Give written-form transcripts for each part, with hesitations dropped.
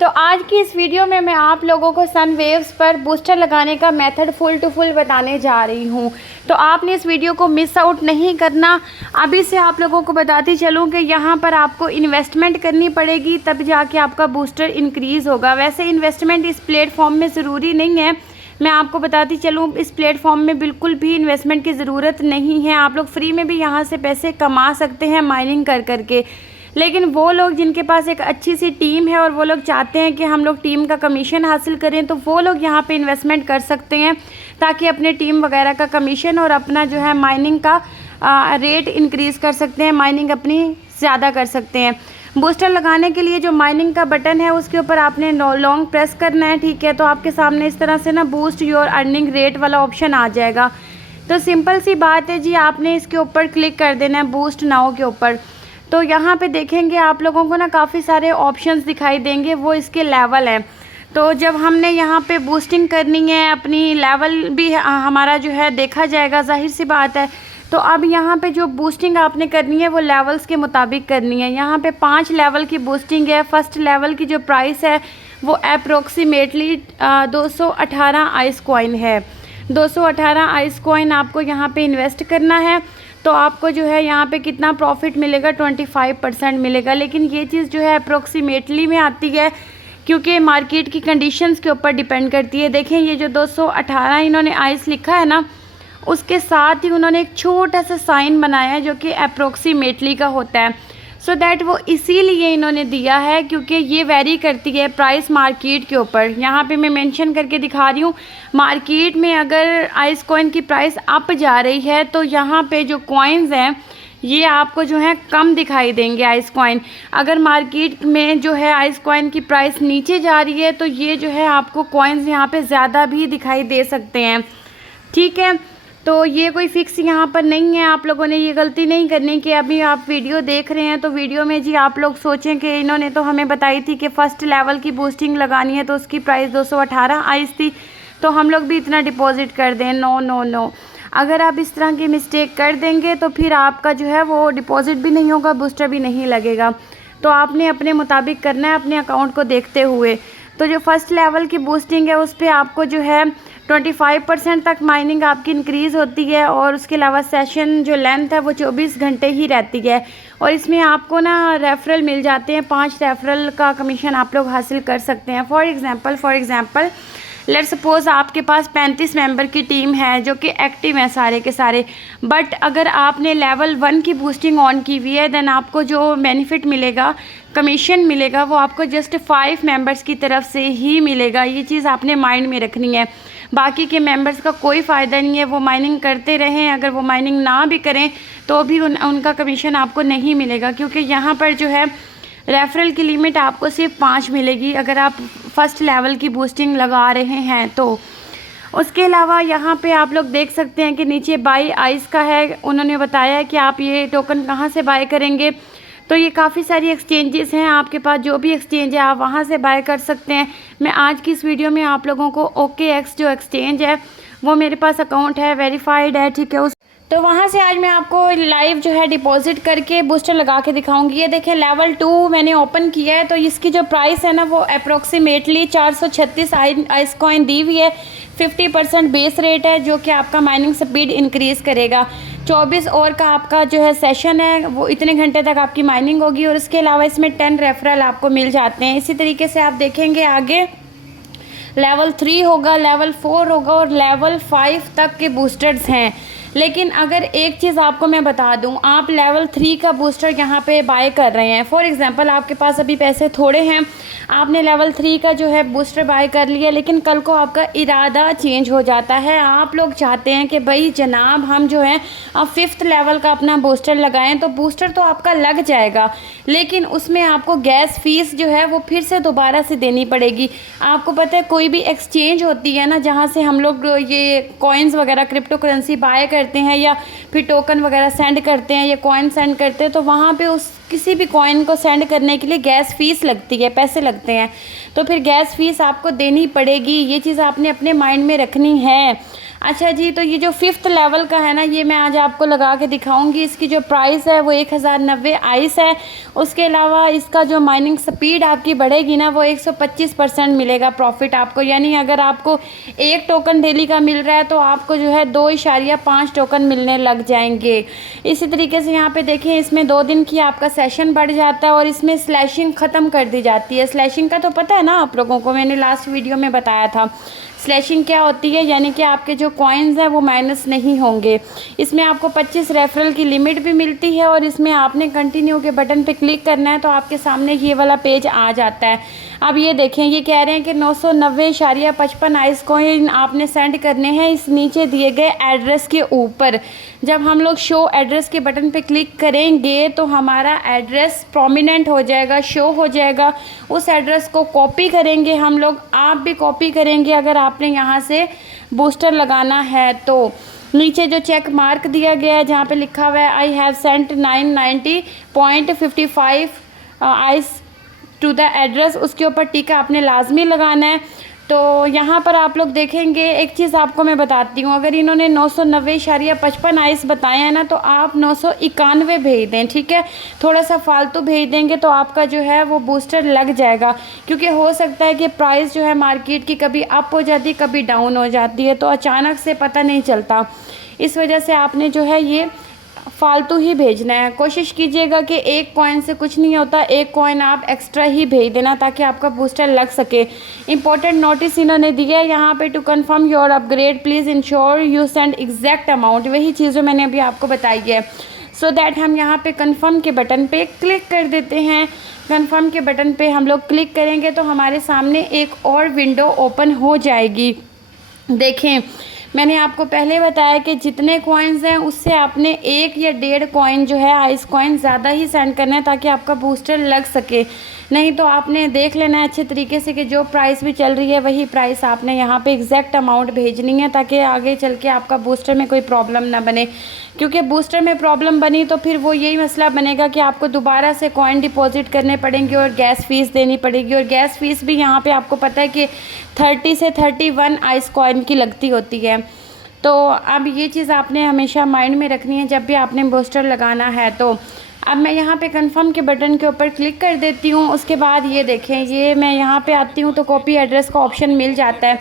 तो आज की इस वीडियो में मैं आप लोगों को सनवेव्स पर बूस्टर लगाने का मेथड फुल टू फुल बताने जा रही हूँ। तो आपने इस वीडियो को मिस आउट नहीं करना। अभी से आप लोगों को बताती चलूँ कि यहाँ पर आपको इन्वेस्टमेंट करनी पड़ेगी, तब जाके आपका बूस्टर इंक्रीज़ होगा। वैसे इन्वेस्टमेंट इस प्लेटफॉर्म में ज़रूरी नहीं है, मैं आपको बताती चलूँ इस प्लेटफॉर्म में बिल्कुल भी इन्वेस्टमेंट की ज़रूरत नहीं है। आप लोग फ्री में भी यहाँ से पैसे कमा सकते हैं माइनिंग कर करके। लेकिन वो लोग जिनके पास एक अच्छी सी टीम है और वो लोग चाहते हैं कि हम लोग टीम का कमीशन हासिल करें, तो वो लोग यहाँ पे इन्वेस्टमेंट कर सकते हैं ताकि अपने टीम वगैरह का कमीशन और अपना जो है माइनिंग का रेट इंक्रीज़ कर सकते हैं, माइनिंग अपनी ज़्यादा कर सकते हैं। बूस्टर लगाने के लिए जो माइनिंग का बटन है उसके ऊपर आपने लॉन्ग प्रेस करना है, ठीक है। तो आपके सामने इस तरह से ना बूस्ट योर अर्निंग रेट वाला ऑप्शन आ जाएगा। तो सिंपल सी बात है जी, आपने इसके ऊपर क्लिक कर देना है बूस्ट नाउ के ऊपर। तो यहाँ पे देखेंगे आप लोगों को ना काफ़ी सारे ऑप्शंस दिखाई देंगे, वो इसके लेवल हैं। तो जब हमने यहाँ पे बूस्टिंग करनी है, अपनी लेवल भी हमारा जो है देखा जाएगा, जाहिर सी बात है। तो अब यहाँ पे जो बूस्टिंग आपने करनी है वो लेवल्स के मुताबिक करनी है। यहाँ पे 5 लेवल की बूस्टिंग है। फर्स्ट लेवल की जो प्राइस है वो अप्रोक्सीमेटली 218 आइस कॉइन है। 218 आइस कॉइन आपको यहाँ पे इन्वेस्ट करना है। तो आपको जो है यहाँ पे कितना प्रॉफिट मिलेगा, 25% मिलेगा। लेकिन ये चीज़ जो है अप्रोक्सीमेटली में आती है क्योंकि मार्केट की कंडीशंस के ऊपर डिपेंड करती है। देखें ये जो 218 इन्होंने आइस लिखा है ना, उसके साथ ही उन्होंने एक छोटा सा साइन बनाया है जो कि अप्रोक्सीमेटली का होता है। सो दैट वो इसीलिए इन्होंने दिया है क्योंकि ये वेरी करती है प्राइस मार्केट के ऊपर। यहाँ पे मैं मेंशन करके दिखा रही हूँ, मार्केट में अगर आइस कॉइन की प्राइस अप जा रही है तो यहाँ पे जो कॉइन्स हैं ये आपको जो है कम दिखाई देंगे आइस कॉइन। अगर मार्केट में जो है आइस कॉइन की प्राइस नीचे जा रही है तो ये जो है आपको कॉइन्स यहाँ पे ज़्यादा भी दिखाई दे सकते हैं, ठीक है। तो ये कोई फिक्स यहाँ पर नहीं है। आप लोगों ने ये गलती नहीं करनी कि अभी आप वीडियो देख रहे हैं तो वीडियो में जी आप लोग सोचें कि इन्होंने तो हमें बताई थी कि फ़र्स्ट लेवल की बूस्टिंग लगानी है तो उसकी प्राइस 218 आइस थी, तो हम लोग भी इतना डिपॉजिट कर दें। नो नो नो, अगर आप इस तरह की मिस्टेक कर देंगे तो फिर आपका जो है वो डिपॉजिट भी नहीं होगा, बूस्टर भी नहीं लगेगा। तो आपने अपने मुताबिक करना है, अपने अकाउंट को देखते हुए। तो जो फर्स्ट लेवल की बूस्टिंग है उस पर आपको जो है 25% तक माइनिंग आपकी इंक्रीज़ होती है और उसके अलावा सेशन जो लेंथ है वो 24 घंटे ही रहती है। और इसमें आपको ना रेफरल मिल जाते हैं, 5 रेफरल का कमीशन आप लोग हासिल कर सकते हैं। फॉर एग्ज़ाम्पल लेट सपोज़ आपके पास 35 मेंबर की टीम है जो कि एक्टिव हैं सारे के सारे, बट अगर आपने लेवल 1 की बूस्टिंग ऑन की हुई है देन आपको जो बेनिफिट मिलेगा, कमीशन मिलेगा, वो आपको जस्ट 5 मेंबर्स की तरफ से ही मिलेगा। ये चीज़ आपने माइंड में रखनी है। बाकी के मेंबर्स का कोई फ़ायदा नहीं है, वो माइनिंग करते रहें, अगर वो माइनिंग ना भी करें तो भी उनका कमीशन आपको नहीं मिलेगा क्योंकि यहाँ पर जो है रेफरल की लिमिट आपको सिर्फ 5 मिलेगी अगर आप फर्स्ट लेवल की बूस्टिंग लगा रहे हैं तो। उसके अलावा यहाँ पे आप लोग देख सकते हैं कि नीचे बाई आइस का है, उन्होंने बताया है कि आप ये टोकन कहाँ से बाय करेंगे। तो ये काफ़ी सारी एक्सचेंजेस हैं, आपके पास जो भी एक्सचेंज है आप वहाँ से बाय कर सकते हैं। मैं आज की इस वीडियो में आप लोगों को OKX जो एक्सचेंज है वो मेरे पास अकाउंट है, वेरीफाइड है, ठीक है। तो वहाँ से आज मैं आपको लाइव जो है डिपॉजिट करके बूस्टर लगा के दिखाऊंगी। ये देखें लेवल 2 मैंने ओपन किया है, तो इसकी जो प्राइस है ना वो अप्रोक्सीमेटली 436 आइस कॉइन दी हुई है। 50% बेस रेट है जो कि आपका माइनिंग स्पीड इंक्रीज़ करेगा। 24 और का आपका जो है सेशन है, वो इतने घंटे तक आपकी माइनिंग होगी और इसके अलावा इसमें 10 रेफरल आपको मिल जाते हैं। इसी तरीके से आप देखेंगे आगे लेवल 3 होगा, लेवल 4 होगा और लेवल 5 तक के बूस्टर्स हैं। लेकिन अगर एक चीज़ आपको मैं बता दूं, आप लेवल 3 का बूस्टर यहाँ पे बाय कर रहे हैं, फॉर एग्जांपल आपके पास अभी पैसे थोड़े हैं, आपने लेवल 3 का जो है बूस्टर बाय कर लिया, लेकिन कल को आपका इरादा चेंज हो जाता है। आप लोग चाहते हैं कि भाई जनाब हम जो है अब 5th लेवल का अपना बूस्टर लगाएं, तो बूस्टर तो आपका लग जाएगा लेकिन उसमें आपको गैस फीस जो है वो फिर से दोबारा से देनी पड़ेगी। आपको पता है कोई भी एक्सचेंज होती है ना जहाँ से हम लोग ये कॉइन्स वगैरह क्रिप्टो करेंसी बाय करते हैं या फिर टोकन वगैरह सेंड करते हैं या कॉइन सेंड करते हैं, तो वहाँ पे उस किसी भी कॉइन को सेंड करने के लिए गैस फ़ीस लगती है, पैसे लगते हैं, तो फिर गैस फ़ीस आपको देनी पड़ेगी। ये चीज़ आपने अपने माइंड में रखनी है। अच्छा जी, तो ये जो 5th लेवल का है ना, ये मैं आज आपको लगा के दिखाऊंगी। इसकी जो प्राइस है वो 1090 आइस है। उसके अलावा इसका जो माइनिंग स्पीड आपकी बढ़ेगी ना, वो 125% मिलेगा प्रॉफिट आपको। यानी अगर आपको 1 टोकन डेली का मिल रहा है तो आपको जो है 2.5 टोकन मिलने लग जाएंगे। इसी तरीके से यहाँ पे देखें, इसमें 2 दिन की आपका सेशन बढ़ जाता है और इसमें स्लैशिंग ख़त्म कर दी जाती है। स्लैशिंग का तो पता है ना आप लोगों को, मैंने लास्ट वीडियो में बताया था। स्लैशिंग क्या होती है, यानी कि आपके जो कॉइन्स हैं वो माइनस नहीं होंगे। इसमें आपको 25 रेफरल की लिमिट भी मिलती है और इसमें आपने कंटिन्यू के बटन पे क्लिक करना है तो आपके सामने ये वाला पेज आ जाता है। अब ये देखें, ये कह रहे हैं कि 990.55 आइस कॉइन आपने सेंड करने हैं इस नीचे दिए गए एड्रेस के ऊपर। जब हम लोग शो एड्रेस के बटन पे क्लिक करेंगे तो हमारा एड्रेस प्रोमिनेंट हो जाएगा, शो हो जाएगा। उस एड्रेस को कॉपी करेंगे हम लोग, आप भी कॉपी करेंगे अगर आपने यहाँ से बूस्टर लगाना है तो। नीचे जो चेक मार्क दिया गया है जहाँ पे लिखा हुआ है I have sent 990.55 ice to the address, उसके ऊपर टिका आपने लाजमी लगाना है। तो यहाँ पर आप लोग देखेंगे, एक चीज़ आपको मैं बताती हूँ, अगर इन्होंने 990.55 आइस बताए हैं ना, तो आप 991 भेज दें, ठीक है। थोड़ा सा फालतू भेज देंगे तो आपका जो है वो बूस्टर लग जाएगा, क्योंकि हो सकता है कि प्राइस जो है मार्केट की कभी अप हो जाती है कभी डाउन हो जाती है, तो अचानक से पता नहीं चलता। इस वजह से आपने जो है ये फालतू ही भेजना है। कोशिश कीजिएगा कि 1 कॉइन से कुछ नहीं होता, 1 कॉइन आप एक्स्ट्रा ही भेज देना ताकि आपका बूस्टर लग सके। इंपॉर्टेंट नोटिस इन्होंने दिया है यहाँ पे, to confirm your upgrade please ensure you send exact amount. वही चीज़ जो मैंने अभी आपको बताई है। सो दैट हम यहाँ पे कंफर्म के बटन पे क्लिक कर देते हैं। कंफर्म के बटन पे हम लोग क्लिक करेंगे तो हमारे सामने एक और विंडो ओपन हो जाएगी। देखें, मैंने आपको पहले बताया कि जितने कॉइन्स हैं उससे आपने 1 या 1.5 कॉइन जो है आइस कॉइन ज़्यादा ही सेंड करना है ताकि आपका बूस्टर लग सके। नहीं तो आपने देख लेना है अच्छे तरीके से कि जो प्राइस भी चल रही है वही प्राइस आपने यहाँ पे एग्जैक्ट अमाउंट भेजनी है, ताकि आगे चल के आपका बूस्टर में कोई प्रॉब्लम ना बने। क्योंकि बूस्टर में प्रॉब्लम बनी तो फिर वो यही मसला बनेगा कि आपको दोबारा से कॉइन डिपॉजिट करने पड़ेंगे और गैस फ़ीस देनी पड़ेगी। और गैस फ़ीस भी यहाँ पे आपको पता है कि 30 से 31 आइस कॉइन की लगती होती है। तो अब ये चीज़ आपने हमेशा माइंड में रखनी है जब भी आपने बूस्टर लगाना है। तो अब मैं यहाँ पे कंफर्म के बटन के ऊपर क्लिक कर देती हूँ। उसके बाद ये देखें, ये मैं यहाँ पे आती हूँ तो कॉपी एड्रेस का ऑप्शन मिल जाता है।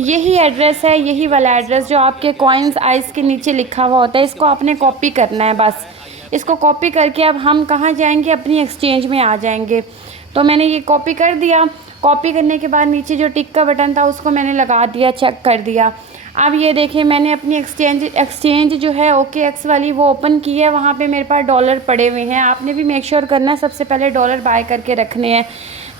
यही एड्रेस है, यही वाला एड्रेस जो आपके कॉइन्स आइस के नीचे लिखा हुआ होता है, इसको आपने कॉपी करना है बस। इसको कॉपी करके अब हम कहाँ जाएंगे, अपनी एक्सचेंज में आ जाएंगे। तो मैंने ये कॉपी कर दिया। कॉपी करने के बाद नीचे जो टिक का बटन था उसको मैंने लगा दिया, चेक कर दिया। अब ये देखिए, मैंने अपनी एक्सचेंज जो है OKX वाली वो ओपन की है। वहाँ पे मेरे पास डॉलर पड़े हुए हैं। आपने भी मेक श्योर करना है सबसे पहले डॉलर बाय करके रखने हैं।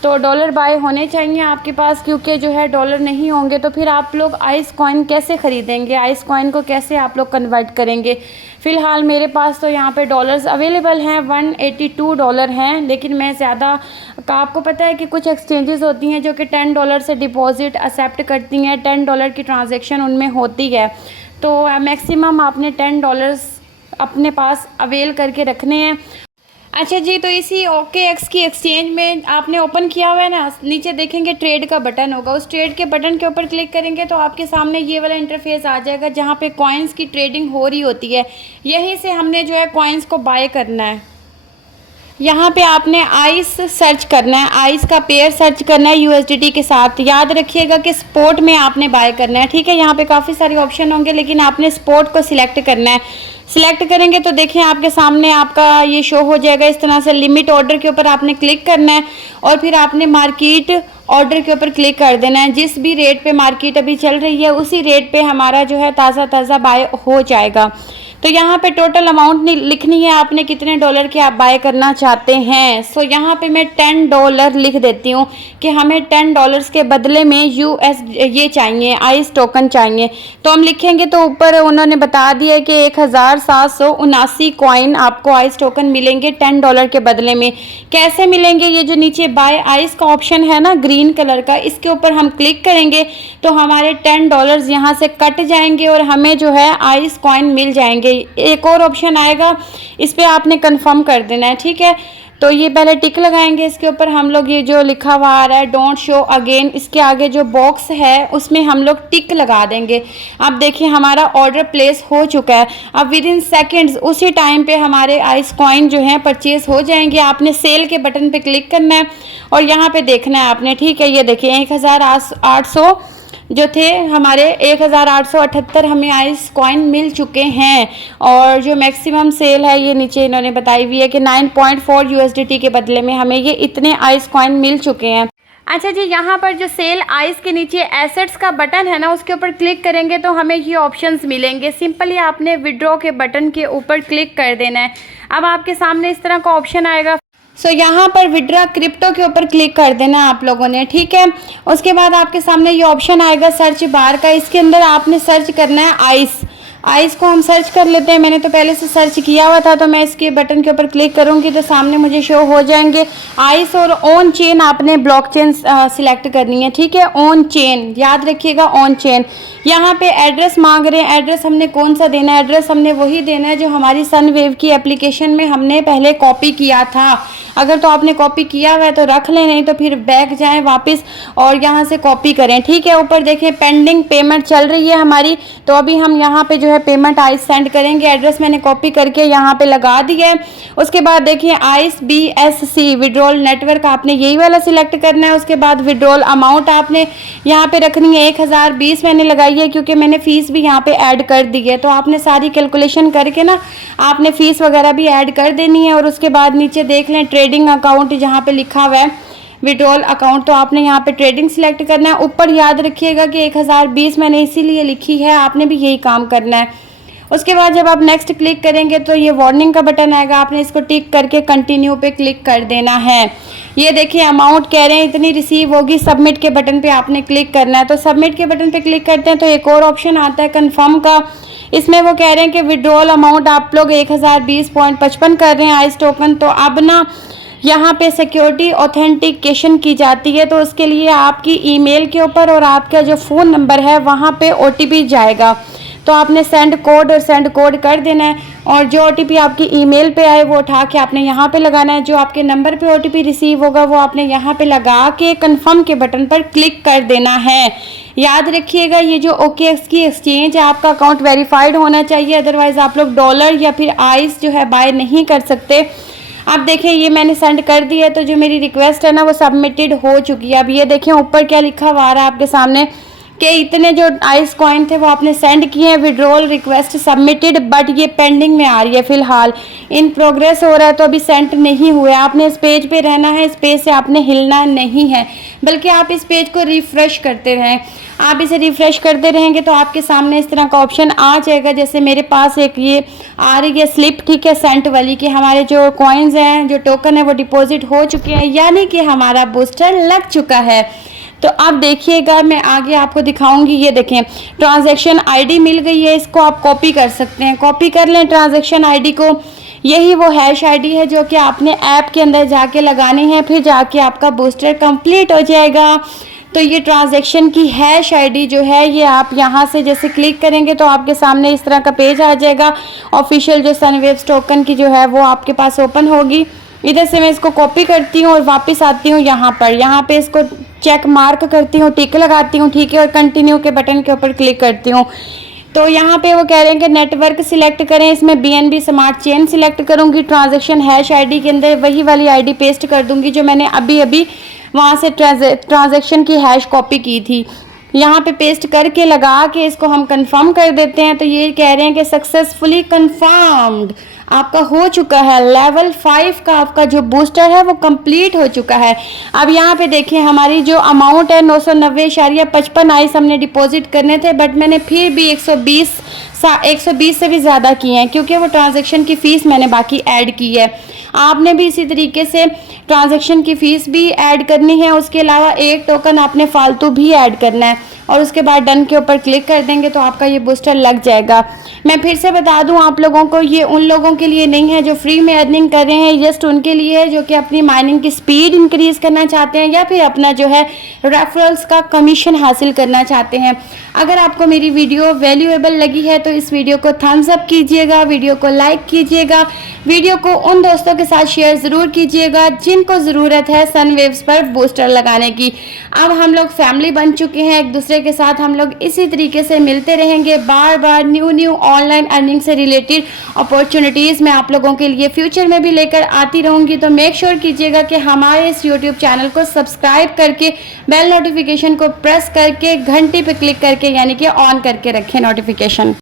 तो डॉलर बाय होने चाहिए आपके पास, क्योंकि जो है डॉलर नहीं होंगे तो फिर आप लोग आइस कॉइन कैसे ख़रीदेंगे, आइस कॉइन को कैसे आप लोग कन्वर्ट करेंगे। फ़िलहाल मेरे पास तो यहाँ पे डॉलर्स अवेलेबल हैं, 182 डॉलर हैं। लेकिन मैं ज़्यादा का, आपको पता है कि कुछ एक्सचेंजेस होती हैं जो कि $10 से डिपॉजिट एक्सेप्ट करती हैं, $10 की ट्रांजैक्शन उनमें होती है। तो मैक्सिमम आपने $10 अपने पास अवेल करके रखने हैं। अच्छा जी, तो इसी OKX की एक्सचेंज में आपने ओपन किया हुआ है ना, नीचे देखेंगे ट्रेड का बटन होगा। उस ट्रेड के बटन के ऊपर क्लिक करेंगे तो आपके सामने ये वाला इंटरफेस आ जाएगा जहाँ पे कॉइन्स की ट्रेडिंग हो रही होती है। यहीं से हमने जो है कॉइन्स को बाय करना है। यहाँ पे आपने आइस सर्च करना है, आइस का पेयर सर्च करना है USDT के साथ। याद रखिएगा कि स्पॉट में आपने बाय करना है, ठीक है। यहाँ पे काफ़ी सारे ऑप्शन होंगे लेकिन आपने स्पॉट को सिलेक्ट करना है। सिलेक्ट करेंगे तो देखें आपके सामने आपका ये शो हो जाएगा इस तरह से। लिमिट ऑर्डर के ऊपर आपने क्लिक करना है और फिर आपने मार्केट ऑर्डर के ऊपर क्लिक कर देना है। जिस भी रेट पे मार्केट अभी चल रही है उसी रेट पे हमारा जो है ताज़ा बाय हो जाएगा। तो यहाँ पे टोटल अमाउंट लिखनी है आपने, कितने डॉलर के आप बाय करना चाहते हैं। सो यहाँ पे मैं $10 लिख देती हूँ कि हमें $10 के बदले में US ये चाहिए, आइस टोकन चाहिए। तो हम लिखेंगे तो ऊपर उन्होंने बता दिया कि 1779 कॉइन आपको आइस टोकन मिलेंगे $10 के बदले में। कैसे मिलेंगे, ये जो नीचे बाय आइस का ऑप्शन है ना ग्रीन कलर का, इसके ऊपर हम क्लिक करेंगे तो हमारे $10 यहाँ से कट जाएंगे और हमें जो है आइस कॉइन मिल जाएंगे। एक और ऑप्शन आएगा, इस पर आपने कंफर्म कर देना है, ठीक है। तो ये पहले टिक लगाएंगे इसके ऊपर हम लोग, ये जो लिखा हुआ आ रहा है डोंट शो अगेन, इसके आगे जो बॉक्स है उसमें हम लोग टिक लगा देंगे। अब देखिए हमारा ऑर्डर प्लेस हो चुका है। अब विद इन सेकेंड्स उसी टाइम पे हमारे आइस कॉइन जो हैं परचेज हो जाएंगे। आपने सेल के बटन पे क्लिक करना है और यहाँ पे देखना है आपने, ठीक है। ये देखिए 1800 जो थे हमारे 1878 हमें आइस कॉइन मिल चुके हैं। और जो मैक्सिमम सेल है ये नीचे इन्होंने बताई हुई है कि 9.4 USDT के बदले में हमें ये इतने आइस कॉइन मिल चुके हैं। अच्छा जी, यहाँ पर जो सेल आइस के नीचे एसेट्स का बटन है ना, उसके ऊपर क्लिक करेंगे तो हमें ये ऑप्शंस मिलेंगे। सिंपली आपने विड्रॉ के बटन के ऊपर क्लिक कर देना है। अब आपके सामने इस तरह का ऑप्शन आएगा। यहाँ पर विड्रॉ क्रिप्टो के ऊपर क्लिक कर देना आप लोगों ने, ठीक है। उसके बाद आपके सामने ये ऑप्शन आएगा सर्च बार का, इसके अंदर आपने सर्च करना है आइस को हम सर्च कर लेते हैं। मैंने तो पहले से सर्च किया हुआ था, तो मैं इसके बटन के ऊपर क्लिक करूंगी तो सामने मुझे शो हो जाएंगे आइस। और ऑन चेन आपने ब्लॉकचेन सिलेक्ट करनी है, ठीक है। ऑन चेन याद रखिएगा, ऑन चेन। यहाँ पे एड्रेस मांग रहे हैं, एड्रेस हमने कौन सा देना है? एड्रेस हमने वही देना है जो हमारी सनवेव की एप्लीकेशन में हमने पहले कॉपी किया था। अगर तो आपने कॉपी किया हुआ है तो रख लें, नहीं तो फिर बैक जाएं वापस और यहाँ से कॉपी करें, ठीक है। ऊपर देखें पेंडिंग पेमेंट चल रही है हमारी, तो अभी हम यहाँ पे जो है पेमेंट आइस सेंड करेंगे। एड्रेस मैंने कॉपी करके यहाँ पे लगा दिया है। उसके बाद देखिए आइस BSC विड्रॉल नेटवर्क आपने यही वाला सिलेक्ट करना है। उसके बाद विड्रॉल अमाउंट आपने यहाँ पे रखनी है 1020 मैंने लगाई है, क्योंकि मैंने फीस भी यहाँ पे ऐड कर दी है। तो आपने सारी कैलकुलेशन करके ना आपने फीस वगैरह भी ऐड कर देनी है। और उसके बाद नीचे देख लें ट्रेडिंग अकाउंट जहाँ पे लिखा हुआ है विड्रॉल अकाउंट, तो आपने यहाँ पे ट्रेडिंग सिलेक्ट करना है। ऊपर याद रखिएगा कि 1020 मैंने इसीलिए लिखी है, आपने भी यही काम करना है। उसके बाद जब आप नेक्स्ट क्लिक करेंगे तो ये वार्निंग का बटन आएगा, आपने इसको टिक करके कंटिन्यू पे क्लिक कर देना है। ये देखिए अमाउंट कह रहे हैं इतनी रिसीव होगी, सबमिट के बटन पे आपने क्लिक करना है। तो सबमिट के बटन पे क्लिक करते हैं तो एक और ऑप्शन आता है कन्फर्म का। इसमें वो कह रहे हैं कि विड्रॉल अमाउंट आप लोग 1020.55 कर रहे हैं आइस टोकन। तो अब ना यहाँ पे सिक्योरिटी ऑथेंटिकेशन की जाती है, तो उसके लिए आपकी ईमेल के ऊपर और आपका जो फ़ोन नंबर है वहाँ पे OTP जाएगा। तो आपने सेंड कोड कर देना है। और जो OTP आपकी ईमेल पे आए वो उठा के आपने यहाँ पे लगाना है। जो आपके नंबर पे OTP रिसीव होगा वो आपने यहाँ पे लगा के कन्फर्म के बटन पर क्लिक कर देना है। याद रखिएगा ये जो OKX की एक्सचेंज है आपका अकाउंट वेरीफाइड होना चाहिए, अदरवाइज़ आप लोग डॉलर या फिर आइस जो है बाय नहीं कर सकते। अब देखें ये मैंने सेंड कर दिया है, तो जो मेरी रिक्वेस्ट है ना वो सबमिटेड हो चुकी है। अब ये देखें ऊपर क्या लिखा हुआ आ रहा है आपके सामने कि इतने जो आइस कॉइन थे वो आपने सेंड किए हैं, विड्रॉल रिक्वेस्ट सबमिटेड, बट ये पेंडिंग में आ रही है, फिलहाल इन प्रोग्रेस हो रहा है, तो अभी सेंड नहीं हुआ। आपने इस पेज पे रहना है, इस पेज से आपने हिलना नहीं है, बल्कि आप इस पेज को रिफ्रेश करते रहें। आप इसे रिफ्रेश करते रहेंगे तो आपके सामने इस तरह का ऑप्शन आ जाएगा। जैसे मेरे पास एक ये आ रही है स्लिप, ठीक है, सेंट वाली, कि हमारे जो कॉइन्स हैं, जो टोकन है वो डिपॉजिट हो चुके हैं, यानी कि हमारा बूस्टर लग चुका है। तो अब देखिएगा मैं आगे आपको दिखाऊंगी। ये देखें ट्रांजैक्शन आईडी मिल गई है, इसको आप कॉपी कर सकते हैं, कॉपी कर लें ट्रांजैक्शन आईडी को। यही वो हैश आईडी है जो कि आपने ऐप के अंदर जाके लगानी है, फिर जाके आपका बूस्टर कंप्लीट हो जाएगा। तो ये ट्रांजैक्शन की हैश आईडी जो है ये आप यहाँ से जैसे क्लिक करेंगे तो आपके सामने इस तरह का पेज आ जाएगा। ऑफिशियल जो सनवेव्स टोकन की जो है वो आपके पास ओपन होगी। इधर से मैं इसको कॉपी करती हूँ और वापस आती हूँ यहाँ पे इसको चेक मार्क करती हूँ, टिक लगाती हूँ, ठीक है, और कंटिन्यू के बटन के ऊपर क्लिक करती हूँ। तो यहाँ पे वो कह रहे हैं कि नेटवर्क सिलेक्ट करें, इसमें BNB स्मार्ट चेन सिलेक्ट करूँगी। ट्रांजैक्शन हैश आईडी के अंदर वही वाली आईडी पेस्ट कर दूँगी जो मैंने अभी वहाँ से ट्रांजैक्शन की हैश कॉपी की थी। यहाँ पे पेस्ट करके लगा के इसको हम कंफर्म कर देते हैं। तो ये कह रहे हैं कि सक्सेसफुली कंफर्म्ड आपका हो चुका है, लेवल 5 का आपका जो बूस्टर है वो कंप्लीट हो चुका है। अब यहाँ पे देखिए हमारी जो अमाउंट है 990.55 आइस हमने डिपॉजिट करने थे, बट मैंने फिर भी 120 से भी ज़्यादा किए हैं, क्योंकि वो ट्रांजैक्शन की फ़ीस मैंने बाकी ऐड की है। आपने भी इसी तरीके से ट्रांजैक्शन की फ़ीस भी ऐड करनी है, उसके अलावा एक टोकन आपने फालतू भी ऐड करना है। और उसके बाद डन के ऊपर क्लिक कर देंगे तो आपका ये बूस्टर लग जाएगा। मैं फिर से बता दूं आप लोगों को, ये उन लोगों के लिए नहीं है जो फ्री में अर्निंग कर रहे हैं, जस्ट उनके लिए है जो कि अपनी माइनिंग की स्पीड इंक्रीज़ करना चाहते हैं या फिर अपना जो है रेफरल्स का कमीशन हासिल करना चाहते हैं। अगर आपको मेरी वीडियो वैल्यूएबल लगी है तो इस वीडियो को थम्स अप कीजिएगा, वीडियो को लाइक कीजिएगा, वीडियो को उन दोस्तों के साथ शेयर ज़रूर कीजिएगा जिनको ज़रूरत है सनवेव्स पर बूस्टर लगाने की। अब हम लोग फैमिली बन चुके हैं, एक दूसरे के साथ हम लोग इसी तरीके से मिलते रहेंगे, बार बार न्यू ऑनलाइन अर्निंग से रिलेटेड अपॉर्चुनिटीज़ मैं आप लोगों के लिए फ्यूचर में भी लेकर आती रहूँगी। तो मेक श्योर कीजिएगा कि हमारे इस यूट्यूब चैनल को सब्सक्राइब करके बेल नोटिफिकेशन को प्रेस करके घंटी पे क्लिक करके यानी कि ऑन करके रखें नोटिफिकेशन।